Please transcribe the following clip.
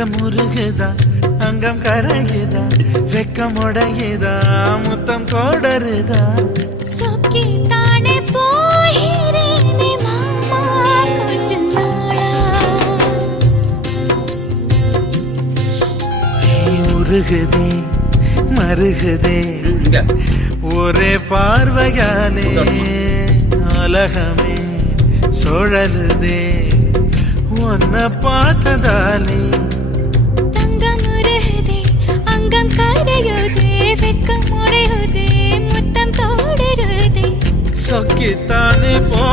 அங்கம் உருகுதா அங்கம் கரையுதா வெக்கம் உடையுதா முத்தம் கோடருதா சொக்கி தானே போகிறேனே மாமா கொஞ்ச நாளா உருகுதே மருகுதே ஒரே பார்வையாலே உலகமே சுழலுதே உன்னை பார்த்ததாலே தங்கம் உருகுதே அங்கம் கரையுதே வெக்கம் உடையுதே முத்தம் தோடுருதே சொக்கித்தானே போ